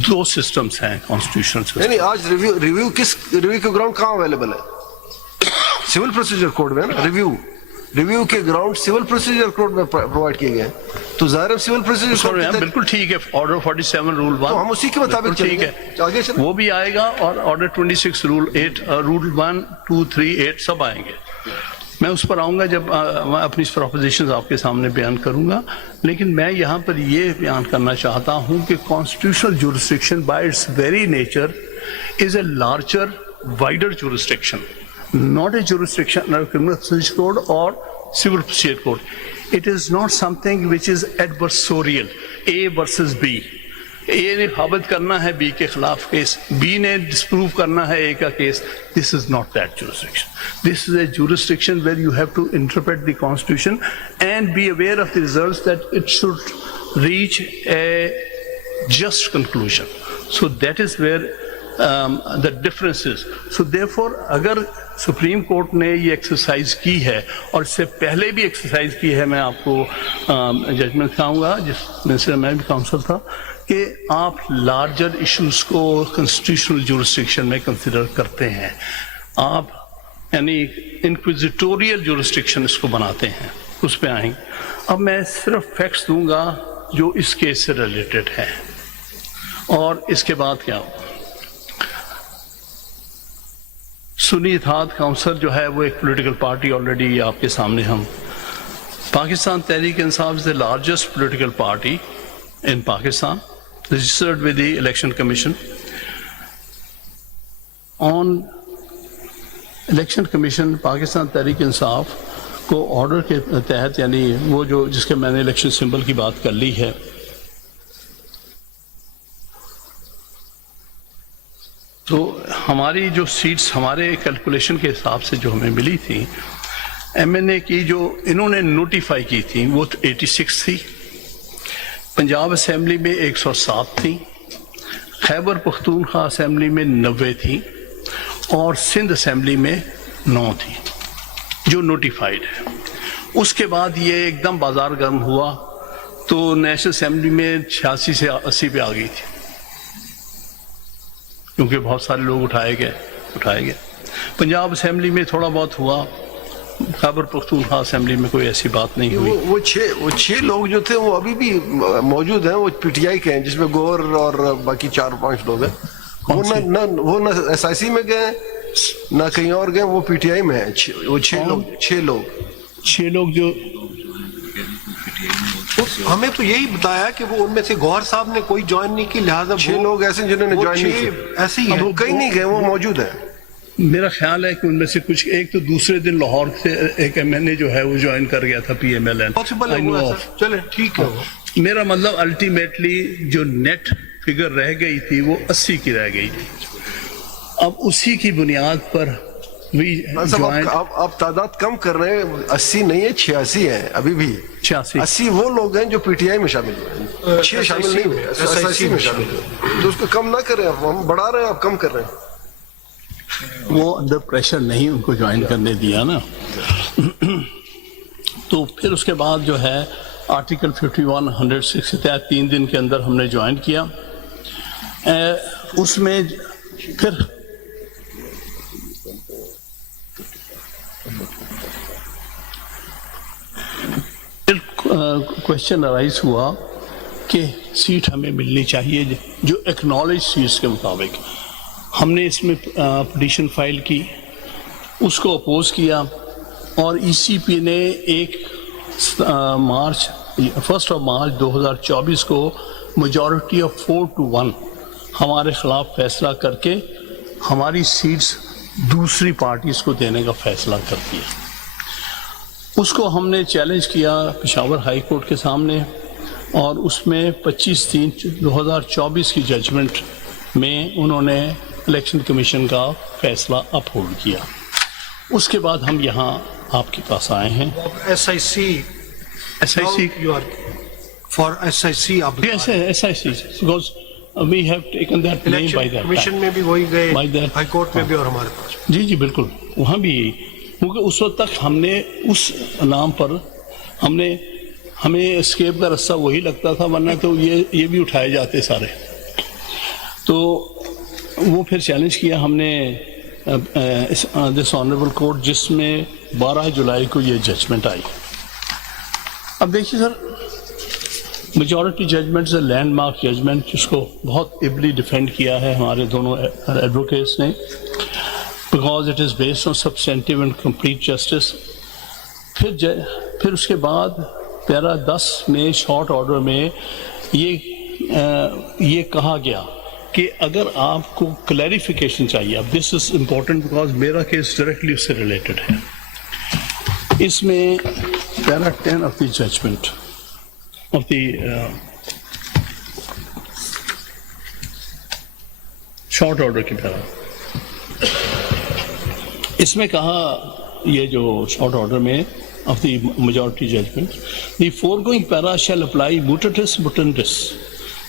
دو سسٹمز ہیں کانسٹیٹیوشن سے. نہیں, آج ریویو کے گراؤنڈ کہاں اویلیبل ہے؟ سول پروسیجر کوڈ میں نا. ریویو کے گراؤنڈ سول پروسیجر کوڈ میں پرووائڈ کیے گئے, تو ظاہر سول پروسیجر کوڈ بالکل ٹھیک ہے. آرڈر 47 رول 1 ہم اسی کے مطابق ٹھیک ہے, آگے وہ بھی آئے گا, اور آرڈر 26 رول 8 رول 1 2 3 8 سب آئیں گے. میں اس پر آؤں گا جب میں اپنی پروپوزیشنز آپ کے سامنے بیان کروں گا. لیکن میں یہاں پر یہ بیان کرنا چاہتا ہوں کہ constitutional jurisdiction by it's very nature is a larger wider jurisdiction, not a jurisdiction under criminal procedure code or civil procedure code. It is not something which is adversarial, A versus B. A نے ثابت کرنا ہے B کے خلاف case, B نے disprove کرنا ہے A کا case. This is not that jurisdiction. This is a jurisdiction where you have to interpret the constitution and be aware of the results that it should reach a just conclusion. So that is where the difference is. So therefore اگر supreme court نے یہ exercise کی ہے, اور اس سے پہلے بھی exercise کی ہے, میں آپ کو ججمنٹ دکھاؤں گا جس میں سے میں بھی کاؤنسل تھا, کہ آپ لارجر ایشوز کو کانسٹیٹیوشنل جورسڈکشن میں کنسیڈر کرتے ہیں, آپ یعنی انکویزیٹوریل جورسڈکشن اس کو بناتے ہیں, اس پہ آئیں. اب میں صرف فیکٹس دوں گا جو اس کیس سے ریلیٹڈ ہے, اور اس کے بعد کیا ہو. سنی اتحاد کونسل جو ہے وہ ایک پولیٹیکل پارٹی, آلریڈی آپ کے سامنے ہم, پاکستان تحریک انصاف از the largest political party in Pakistan, registered with the Election Commission. On Election Commission, Pakistan Tehreek Insaf کو آرڈر کے تحت, یعنی وہ جو جس کے میں نے الیکشن سمبل کی بات کر لی ہے, تو ہماری جو سیٹس ہمارے کیلکولیشن کے حساب سے جو ہمیں ملی تھی, ایم این اے کی جو انہوں نے نوٹیفائی کی تھی وہ 86 تھی, پنجاب اسمبلی میں 107 تھی, خیبر پختونخوا اسمبلی میں 90 تھی, اور سندھ اسمبلی میں 9 تھی جو نوٹیفائڈ ہے. اس کے بعد یہ ایک دم بازار گرم ہوا تو نیشنل اسمبلی میں 86 سے 80 پہ آ گئی تھی, کیونکہ بہت سارے لوگ اٹھائے گئے. پنجاب اسمبلی میں تھوڑا بہت ہوا, خیبر پختونخوا اسمبلی میں کوئی ایسی بات نہیں ہوئی. وہ چھ لوگ جو تھے وہ ابھی بھی موجود ہیں, وہ پی ٹی آئی کے ہیں, جس میں گور اور باقی 4-5 لوگ ہیں. وہ نہ ایس آئی سی میں گئے نہ کہیں اور گئے, وہ پی ٹی آئی میں ہیں. وہ 6 لوگ جو ہمیں تو یہی بتایا کہ وہ ان میں سے گوہر صاحب نے کوئی جوائن نہیں کی, لہٰذا 6 لوگ ایسے جنہوں نے جوائن نہیں کی, ایسے ہی وہ کہیں نہیں گئے, وہ موجود ہیں. میرا خیال ہے کہ ان میں سے کچھ, ایک تو دوسرے دن لاہور سے ایک ایم این اے جو ہے وہ جوائن کر گیا تھا, پی ایم ایل این. چلے ٹھیک ہے. میرا مطلب الٹیمیٹلی جو نیٹ فگر رہ گئی تھی وہ 80 کی رہ گئی تھی. اب اسی کی بنیاد پر آپ تعداد کم کر رہے ہیں, 80 نہیں ہے 86 ہیں ابھی بھی. 80 وہ لوگ ہیں جو پی ٹی آئی میں شامل ہوئے, 6 شامل نہیں ہوئے, ایس آئی سی میں شامل ہوئے. تو اس کو کم نہ کریں, ہم بڑھا رہے ہیں, آپ کم کر رہے ہیں. وہ اندر پریشر نہیں ان کو جوائن کرنے دیا نا. تو پھر اس کے بعد جو ہے آرٹیکل 51(106) کے تحت 3 دن کے اندر ہم نے جوائن کیا. اس میں پھر کوشچن ارائز ہوا کہ سیٹ ہمیں ملنی چاہیے جو ایکنالج سیٹس کے مطابق. ہم نے اس میں پٹیشن فائل کی, اس کو اپوز کیا, اور ای سی پی نے 1 مارچ 2024 کو میجورٹی آف 4-1 ہمارے خلاف فیصلہ کر کے ہماری سیٹس دوسری پارٹیز کو دینے کا فیصلہ کر دیا. اس کو ہم نے چیلنج کیا پشاور ہائی کورٹ کے سامنے، اور اس میں 25/3/2024 کی ججمنٹ میں انہوں نے الیکشن کمیشن کا فیصلہ اپہولڈ کیا. اس کے بعد ہم یہاں آپ کے پاس آئے ہیں. SIC you are for SIC آپ Yes, SIC, because we have taken that name by that commission time. میں بھی وہی گئے، By that- ہائی کورٹ میں بھی اور ہمارے پاس. جی بالکل، وہاں بھی، کیونکہ اس وقت تک ہم نے اس نام پر ہمیں اسکیپ کا رستہ وہی لگتا تھا، ورنہ تو یہ بھی اٹھائے جاتے سارے. تو وہ پھر چیلنج کیا ہم نے دس آنریبل کورٹ، جس میں 12 جولائی کو یہ ججمنٹ آئی. اب دیکھیے سر، میجورٹی ججمنٹ سے لینڈ مارک ججمنٹ، جس کو بہت ایبلی ڈیفینڈ کیا ہے ہمارے دونوں ایڈوکیٹس نے، because it is based on substantive and complete justice. پھر اس کے بعد پیرا 10 میں شارٹ آرڈر میں یہ کہا گیا کہ اگر آپ کو کلیریفیکیشن چاہیے، اب دس از امپورٹنٹ بیکاز میرا کیس ڈائریکٹلی اس سے ریلیٹڈ ہے. اس میں para 10 of the judgement of the short order کی پیرا، اس میں کہا، یہ جو شارٹ آرڈر میں of the majority judgment, the foregoing para shall apply mutatis mutandis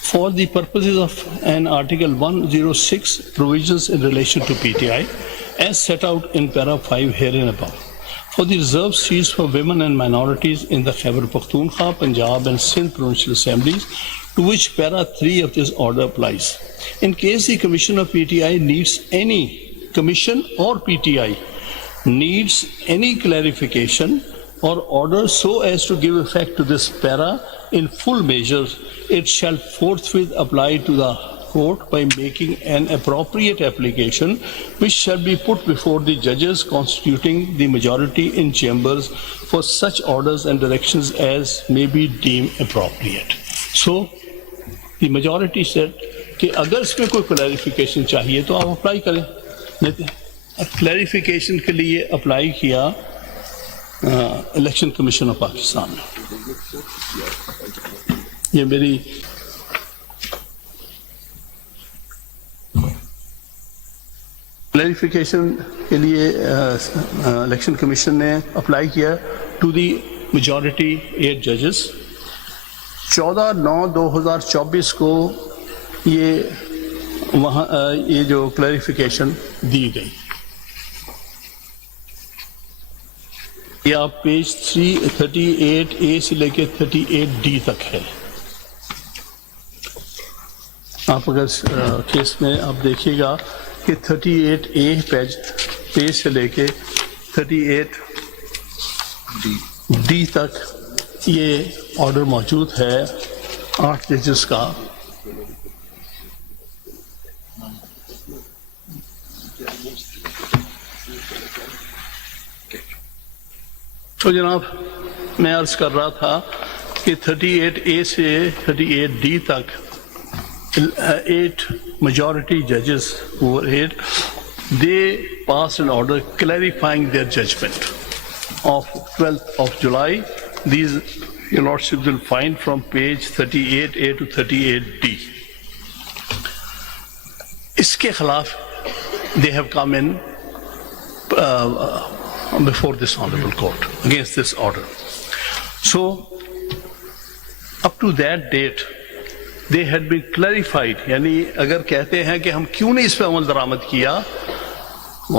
for the purposes of an Article 106 provisions in relation to PTI as set out in para 5 herein above. For the reserved seats for women and minorities in the Khyber Pakhtunkhwa, Punjab and Sindh provincial assemblies, to which para 3 of this order applies. In case the Commission of PTI needs any Commission or PTI needs any clarification or order so as to give effect to this para in full measures, it shall forthwith apply to the court by making an appropriate application, which shall be put before the judges constituting the majority in chambers for such orders and directions as may be deemed appropriate. So the majority said کہ اگر اس میں کوئی clarification چاہیے تو آپ apply کریں. Clarification کے لیے اپلائی کیا الیکشن کمیشن آف پاکستان نے. یہ میری کلیریفیکیشن کے لیے الیکشن کمیشن نے اپلائی کیا ٹو دی میجورٹی 8 ججز. 14/9/2024 کو یہ جو کلیریفیکیشن دی گئی. یہ آپ پیج 338A سے لے کے 38D تک ہے. آپ اگر کیس میں آپ دیکھیے گا کہ 38A پیج سے لے کے 38D تک یہ آرڈر موجود ہے 8 ججز کا. تو جناب میں عرض کر رہا تھا کہ 38A سے 38D تک 8 majority judges who were 8, they passed an order clarifying their judgment of 12th of July. These your lordship will find from page 38A to 38D. اس کے خلاف they have come in before this honorable court against this order. So up to that date they had been clarified. یعنی اگر کہتے ہیں کہ ہم کیوں نہیں اس پہ عمل درآمد کیا،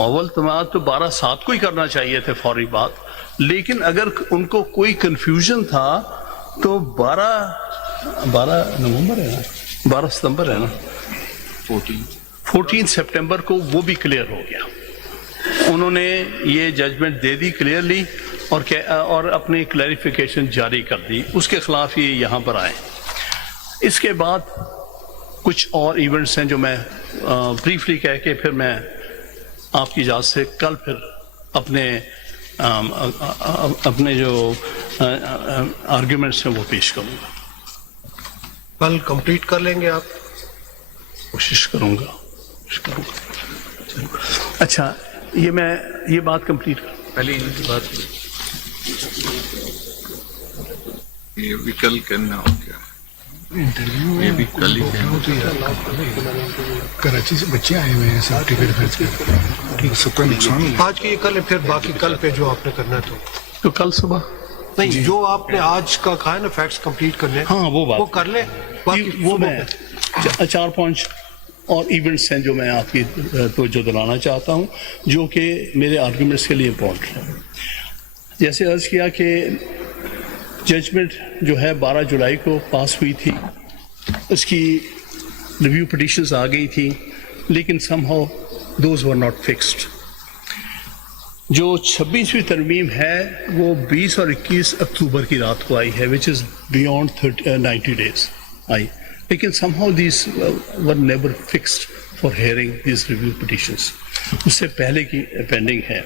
اول تمام تو 12/7 کو ہی کرنا چاہیے تھے فوری بات، لیکن اگر ان کو کوئی کنفیوژن تھا تو 12 نومبر ہے نا، 12 ستمبر ہے نا، 14 سپٹمبر کو وہ بھی کلیئر ہو گیا. انہوں نے یہ ججمنٹ دے دی کلیئرلی اور اپنی کلیریفیکیشن جاری کر دی. اس کے خلاف یہ یہاں پر آئے. اس کے بعد کچھ اور ایونٹس ہیں جو میں بریفلی کہہ کے پھر میں آپ کی اجازت سے کل پھر اپنے جو آرگیومنٹس ہیں وہ پیش کروں گا. کل کمپلیٹ کر لیں گے آپ؟ کوشش کروں گا. اچھا یہ بات کمپلیٹ کر پہلے ان کی بات یہ بھی کل کرنا ہو گیا یہ بھی کل ہی کہنا کراچی سے بچے آئے ہوئے ہیں سب ٹکٹ خرچ کر ٹھیک سب کا نقصان ہو آج کی یہ کل ہے، پھر باقی کل پہ جو آپ نے کرنا ہے تو کل صبح نہیں جو آپ نے آج کا کہا ہے نا فیکٹس کمپلیٹ کرنے ہیں، ہاں وہ بات وہ کر لیں باقی وہ میں 4-5 اور ایونٹس ہیں جو میں آپ کی توجہ دلانا چاہتا ہوں جو کہ میرے آرگومنٹس کے لیے امپورٹنٹ ہے. جیسے عرض کیا کہ ججمنٹ جو ہے 12 جولائی کو پاس ہوئی تھی، اس کی ریویو پٹیشنز آ گئی تھی، لیکن some how those were not fixed. جو 26ویں ترمیم ہے وہ 20 اور 21 اکتوبر کی رات کو آئی ہے، وچ از بیونڈ 90 days آئی، لیکن somehow these were never fixed for hearing these review petitions, اس سے پہلے کی پینڈنگ ہے.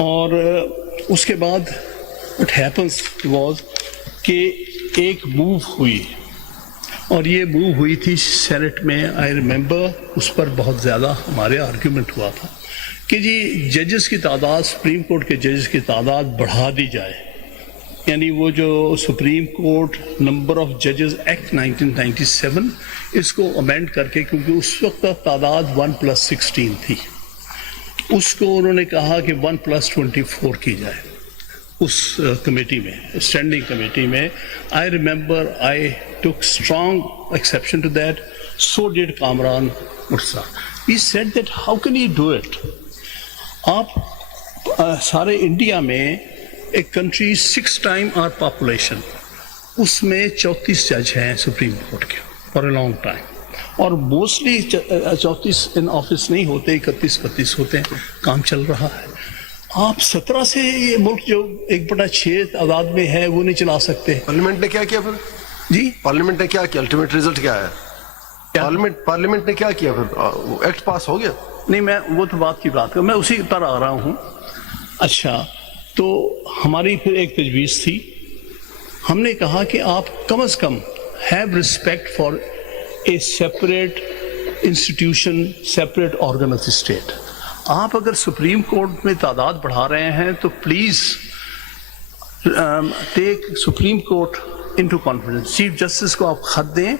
اور اس کے بعد وٹ ہیپنس واز کہ ایک موو ہوئی، اور یہ موو ہوئی تھی سینٹ میں. آئی ریممبر اس پر بہت زیادہ ہمارے آرگیومنٹ ہوا تھا کہ جی ججز کی تعداد، سپریم کورٹ کے ججز کی تعداد بڑھا دی جائے، یعنی وہ جو سپریم کورٹ نمبر آف ججز ایکٹ 1997 اس کو امینڈ کر کے، کیونکہ اس وقت تعداد 1+16 تھی، اس کو انہوں نے کہا کہ 1+24 کی جائے اس کمیٹی میں، اسٹینڈنگ کمیٹی میں. I remember I took strong exception to that, so did Kamran Murtaza. He said that how can you do it. آپ سارے انڈیا میں ایک کنٹری 6 times our population، اس میں 34 جج ہیں سپریم کورٹ کے فار اے لانگ ٹائم، اور موسٹلی 34 ان آفس نہیں ہوتے، 31-32 ہوتے ہیں. کام چل رہا ہے. آپ 17 سے یہ ملک جو 1/6 تعداد میں ہے وہ نہیں چلا سکتے. پارلیمنٹ نے کیا کیا پھر؟ جی پارلیمنٹ نے کیا کیا؟ الٹیمیٹ رزلٹ کیا ہے؟ پارلیمنٹ نے کیا کیا پھر؟ ایکٹ پاس ہو گیا؟ نہیں، میں وہ تو بات کی بات کروں، میں اسی پر آ رہا ہوں. اچھا، تو ہماری پھر ایک تجویز تھی، ہم نے کہا کہ آپ کم از کم have respect for a separate institution, separate organ of the state. آپ اگر سپریم کورٹ میں تعداد بڑھا رہے ہیں تو please take supreme court into confidence. Chief justice کو آپ خط دیں،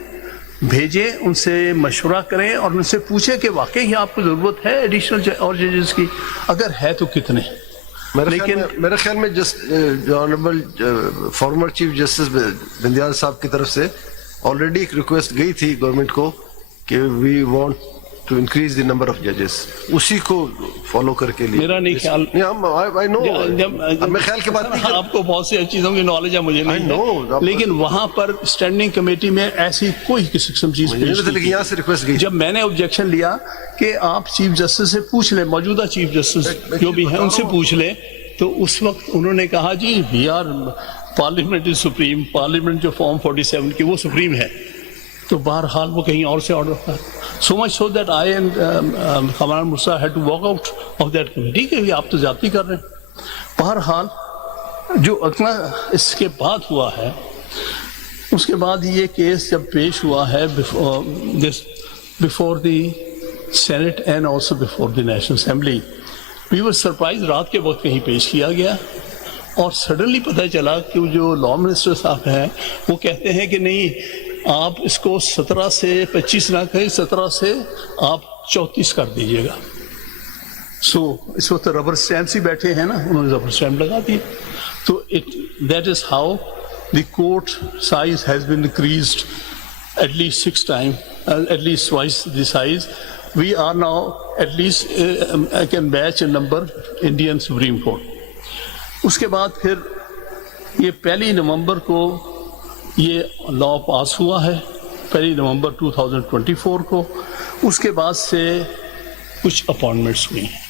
بھیجیں، ان سے مشورہ کریں اور ان سے پوچھیں کہ واقعی آپ کو ضرورت ہے ایڈیشنل اور ججز کی، اگر ہے تو کتنے. میرے خیال میں جو honourable farmer chief justice Bandial صاحب کی طرف سے آلریڈی ایک ریکویسٹ گئی تھی گورنمنٹ کو کہ we want to increase the number of ججز، اسی کو فالو کر کے لیے. میرا نہیں خیال، میں خیال کی بات نہیں، آپ کو بہت سی چیزوں کی نالج ہے، مجھے نہیں ہے، لیکن وہاں پر اسٹینڈنگ کمیٹی میں ایسی کوئی قسم چیز لیکن یہاں سے ریکویسٹ گئی. جب میں نے آبجیکشن لیا کہ آپ چیف جسٹس سے پوچھ لیں، موجودہ چیف جسٹس جو بھی ہیں ان سے پوچھ لیں، تو اس وقت انہوں نے کہا جی we are parliament is supreme, parliament جو فارم 47 کی وہ سپریم ہے. تو بہرحال وہ کہیں اور سے آرڈر تھا. So much so that I and Kamran Murtaza had to walk out of that committee کہ آپ تو زیادتی کر رہے ہیں. بہرحال جو اگلا اس کے بعد ہوا ہے، اس کے بعد یہ کیس جب پیش ہوا ہے before the Senate and also before the National Assembly, we were surprise. رات کے وقت کہیں پیش کیا گیا اور سڈنلی پتہ چلا کہ جو لا منسٹر صاحب ہیں وہ کہتے ہیں کہ نہیں، آپ اس کو 17 سے 25 نہ کہیں، 17 سے آپ 34 کر دیجیے گا. سو اس وقت ربر اسٹیمپ ہی بیٹھے ہیں نا، انہوں نے ربر اسٹیمپ لگا دیا. تو that is how the court size has been increased at least 6 times, at least twice the size. We are now at least I can match a number Indian Supreme Court. اس کے بعد پھر یہ 1 نومبر کو یہ لا پاس ہوا ہے، 1 نومبر 2024 کو. اس کے بعد سے کچھ اپائنٹمنٹس ہوئی ہیں.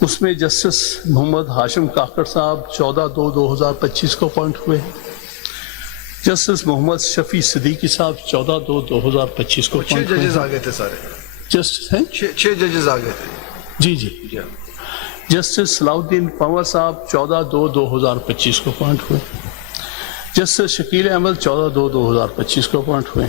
اس میں جسٹس محمد ہاشم کاکڑ صاحب 14/2/2025 کو اپوائنٹ ہوئے ہیں. جسٹس محمد شفیع صدیقی صاحب 14/2/2025 کو اپوائنٹ ہوئے. 6 ججز آ گئے تھے سارے. جسٹس ہیں 6 ججز آ گئے تھے. جی. جسٹس صلاح الدین پنور صاحب 14/2/2025 کو اپوائنٹ ہوئے. جسٹس شکیل احمد 14/2/2025 کو اپوائنٹ ہوئے.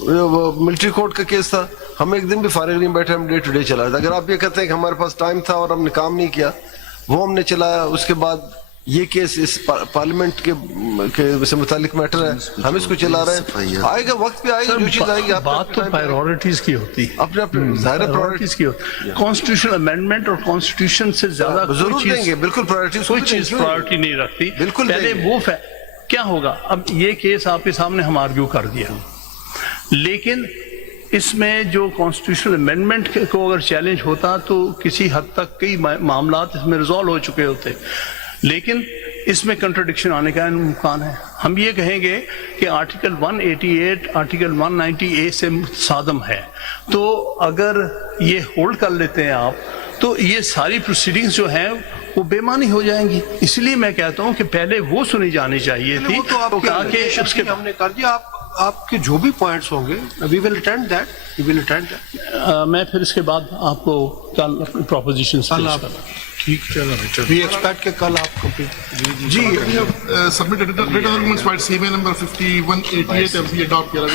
ملٹری کورٹ کا کیس تھا, ہم ایک دن بھی فارغ نہیں بیٹھے, ہم ڈے ٹو ڈے چلا رہے تھے. اگر آپ یہ کہتے ہیں کہ ہمارے پاس ٹائم تھا اور ہم نے کام نہیں کیا, وہ ہم نے چلایا. اس کے بعد یہ کیس اس پارلیمنٹ کے سے متعلق میٹر ہے, ہم اس کو چلا رہے ہیں. آئے گا وقت پہ آئے گا, جو چیز آئے گی. بات تو پرائیورٹیز کی ہوتی ہے, اپنے اپنے ظاہر پرائیورٹیز کی ہوتی ہے. کانسٹیٹیوشن امینڈمنٹ اور کانسٹیٹیوشن سے زیادہ ضرور دیں گے, بالکل پرائیورٹیز کوئی چیز پرائیورٹی نہیں رکھتی. بالکل پہلے وہ کیا ہوگا. اب یہ کیس آپ کے سامنے ہم آرگیو کر دیا, لیکن اس میں جو کانسٹیٹیوشنل امینڈمنٹ کو اگر چیلنج ہوتا تو کسی حد تک کئی معاملات اس میں ریزالو ہو چکے ہوتے, لیکن اس میں کنٹرڈکشن آنے کا امکان ہے. ہم یہ کہیں گے کہ آرٹیکل 188 آرٹیکل 190A سے صادم ہے, تو اگر یہ ہولڈ کر لیتے ہیں آپ تو یہ ساری پروسیڈنگز جو ہیں وہ بے معنی ہو جائیں گی. اس لیے میں کہتا ہوں کہ پہلے وہ سنی جانی چاہیے تھی تاکہ اس کے ہم نے کر دیا. آپ کے جو بھی پوائنٹس ہوں گے وی ول اٹینڈ دیٹ. میں پھر اس کے بعد آپ کو کل اپنی پروپوزیشنز پیش کروں. ٹھیک, چلو وی ایکسپیکٹ کہ کل آپ complete G submitted written arguments by CMA number 5188 of the adopt kiya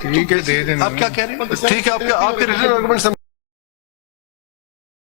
ٹھیک ہے, دے دینا. آپ کیا کہہ رہے ہیں؟ ٹھیک ہے, آپ کے ریٹن آرگومنٹس